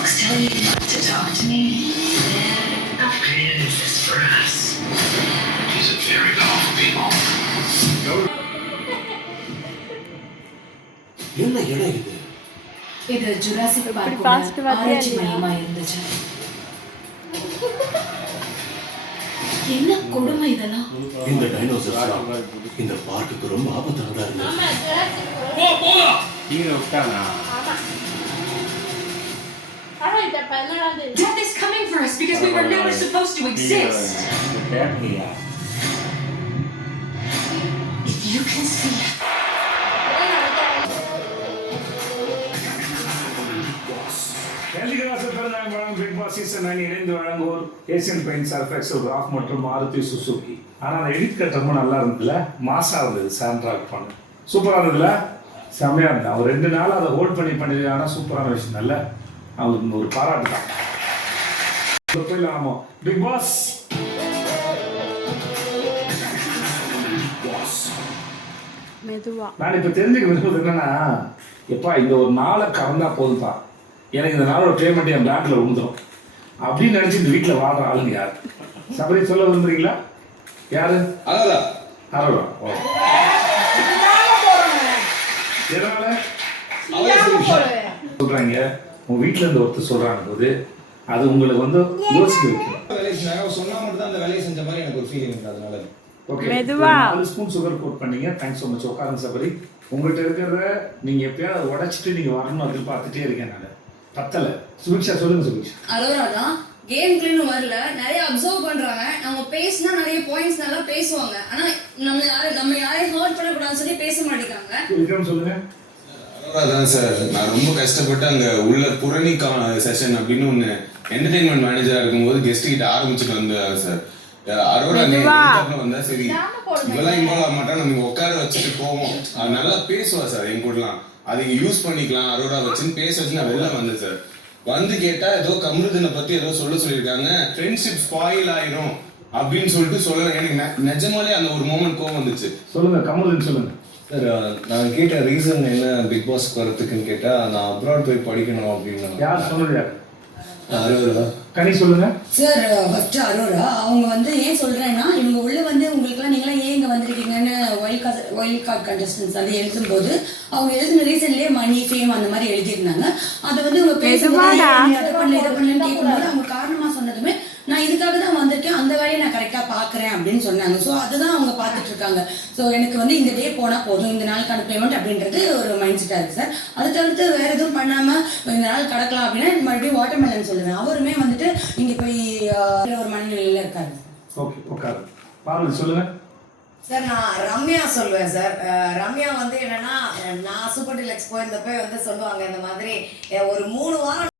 folks tell you not to talk to me? I've created this for us. These are very powerful people. என்ன இடம் இது? இது Jurassic park ஆராய்ச்சி மையமா இருந்துச்சு. என்ன கொடுமை இதெல்லாம். இந்த டைனோசர்ஸ்லாம் இந்த பார்க்குக்கு ரொம்ப ஆபத்தானதா இருந்துச்சு. கீழே விட்டானா? Death is coming for us because we were never supposed to exist. If you can see it. Bigg Boss season 9 இணைந்து வழங்குவோர் ஏசியன் பெயிண்ட் சர்ஃபெக்சல் ராஃப் மற்றும் மாருதி சுசுகி. ஆனால் எடிட் கட் ரொம்ப நல்லா இருந்ததுல, மாசா இருந்தது. சாண்ட்ராக் பண்ணு சூப்பராக இருந்ததுல, செம்மையாக இருந்தது. அவர் 2 நாள் அதை ஹோல்ட் பண்ணிருக்காங்கன்னா சூப்பரான விஷயம். நல்ல அவருக்கு ஒரு பாராட்டு தான். போயிடலாமோ பிக் பாஸ். நான் இப்போ தெரிஞ்சுக்க விரும்புறது என்னன்னா, எப்பா இந்த ஒரு நாளை கறந்தா போதுப்பா, எனக்கு இந்த நாளோட பேமெண்ட் என் பேங்க்ல விழுந்துடும் அப்படின்னு நினைச்சு இந்த வீட்டில் வாழ்ற ஆளுங்க யாரு? சபரி சொல்ல விரும்புறீங்களா? யாரு? அரோரா. ஓ, எதனால சொல்றாங்க? உங்க வீட்டுல இருந்து ஒருத்தர் சொல்றாங்க போது அது உங்களுக்கு வந்து யோசிக்க வைக்கும். சொன்னா மட்டும் தான் அந்த வேலையை செஞ்ச மாதிரி எனக்கு ஒரு ஃபீலிங் இருக்கு. அதனால ஓகே, 4 ஸ்பூன் சுகர் கோட் பண்ணீங்க. Thanks so much. உட்காருங்க சபரி. உங்கள்கிட்ட இருக்கிறத நீங்க எப்பயாவது உடைச்சிட்டு நீங்க வரணும் அப்படின்னு பார்த்துட்டே இருக்கேன் நான். பத்தல. சுபிக்ஷா சொல்லுங்க. சுபிக்ஷா அரோரா தான் கேம் கிளீன் வரல, நிறைய அப்சர்வ் பண்றாங்க. நம்ம பேசினா நிறைய பாயிண்ட்ஸ் நல்லா பேசுவாங்க, ஆனா நம்ம யாரையும் ஹர்ட் பண்ணக்கூடாதுன்னு சொல்லி பேச மாட்டேங்கிறாங்க. விக்ரம் சொல்லுங்க. அதான் சார், நான் ரொம்ப கஷ்டப்பட்டு அங்க உள்ள புரணி செஷன் அப்படின்னு ஒன்று என்டர்டைன்மெண்ட் மேனேஜரா இருக்கும்போது கெஸ்ட் கிட்ட ஆரம்பிச்சுட்டு வந்தாங்க சார். அரோரா வந்தா சரி இதெல்லாம் இன்வால்வ் ஆக மாட்டா, நம்ம உட்கார வச்சுட்டு போவோம். அது நல்லா பேசுவா சார் என் கூடலாம். அதை யூஸ் பண்ணிக்கலாம் அரோரா வச்சுன்னு பேச வச்சு நான் வெளில வந்தேன் சார். வந்து கேட்டா ஏதோ கமருதனை பத்தி ஏதோ சொல்லியிருக்காங்க, ஃப்ரெண்ட்ஷிப் ஸ்பாயில் ஆயிரும் அப்படின்னு சொல்லிட்டு சொல்ல. எனக்கு நிஜமாலே அந்த ஒரு மோமெண்ட் கோவம் வந்துச்சு. சொல்லுங்க கமருதன் சொல்லுங்க. சார், நான் கேட்ட ரீசன் என்ன பிக் பாஸ்க்கு வரதுக்குன்னு கேட்டா, நான் அப்ராட் போய் படிக்கணும் அப்படின்னு. யார் சொல்லுங்க? அரோரா. கனி சொல்லுங்க. சார், ஃபர்ஸ்ட் அரோரா அவங்க வந்து ஏன் சொல்றேன்னா, இவங்க உள்ள வந்து உங்களுக்குலாம் நீங்களாம் ஏன் இங்க வந்திருக்கீங்கன்னு வைல்ட் கார்டு கண்டஸ்டன்ஸ் வந்து எழுதும்போது அவங்க எழுதின ரீசன்லயே மணி ஃபேம் அந்த மாதிரி எழுதியிருந்தாங்க. அதை வந்து உங்க பேசும்போது அதை பண்ணலன்னு கேட்கும்போது அவங்க காரணமா சொன்னதுமே நான் இதுக்காக தான் வந்திருக்கேன், அந்த வேலையை நான் கரெக்டாக பார்க்குறேன் அப்படின்னு சொன்னாங்க. ஸோ அதுதான் அவங்க பார்த்துட்டு இருக்காங்க. ஸோ எனக்கு வந்து இந்த டே போனால் போதும், இந்த நாளுக்கான பேமெண்ட் அப்படின்றது ஒரு மைண்ட் செட்டாக இருக்குது சார். அதை தவிர்த்து வேறு எதுவும் பண்ணாமல் இந்த நாள் கிடக்கலாம் அப்படின்னா மறுபடியும் வாட்டர்மெலன் சொல்லுவேன். அவருமே வந்துட்டு இங்கே போய் ஒரு மனநிலையில் இருக்காரு. ஓகே, உட்காரு. பார்வதி சொல்லுங்க. சார், நான் ரம்யா சொல்லுவேன் சார். ரம்யா வந்து என்னன்னா, நான் சூப்பர் டீலக்ஸ் போயிருந்தப்ப வந்து சொல்லுவாங்க இந்த மாதிரி ஒரு 3 வாரம்